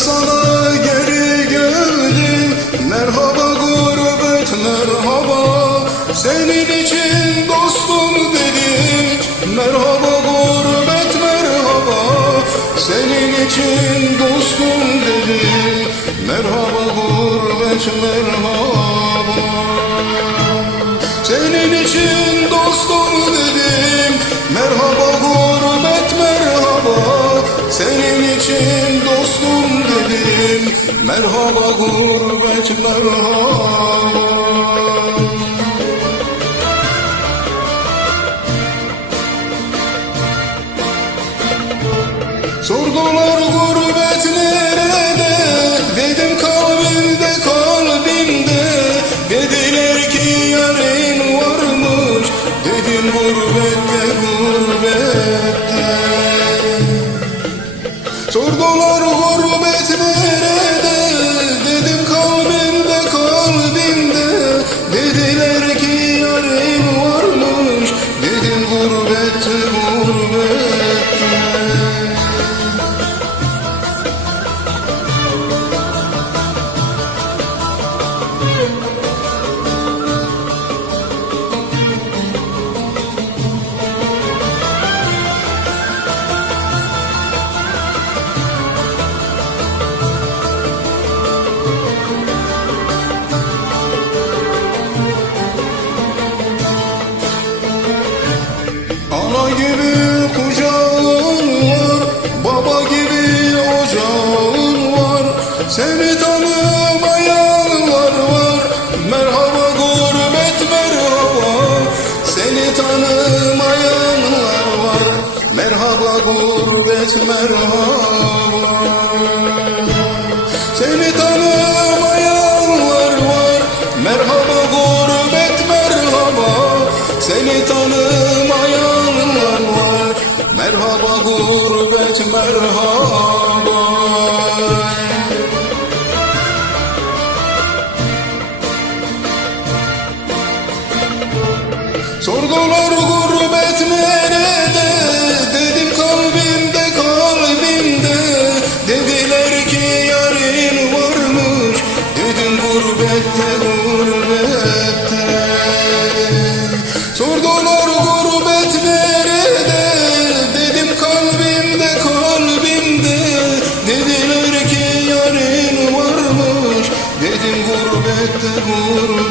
sana geri geldim Merhaba gurbet merhaba. Senin için dostum dedim Merhaba gurbet merhaba. Senin için dostum dedim Merhaba gurbet merhaba. Senin için Merhaba gurbet merhaba Sordular gurbet nerede Dedim kalbimde kalbimde. Dediler ki yarın varmış Dedim gurbette gurbette. Sordular gurbet nerede Dedim gibi kucağın var, baba gibi ocağın var. Seni tanımayan var. Merhaba gurbet merhaba. Seni tanımayanlar var. Merhaba gurbet merhaba. Seni tanımayanlar var. Merhaba gurbet merhaba. Seni tanımayanlar. Merhaba gurbet merhaba. Sordular gurbet nerede? Dedim kalbimde kalbimde. Dediler ki yarın varmış. Dedim gurbette gurbette gurbette gurbette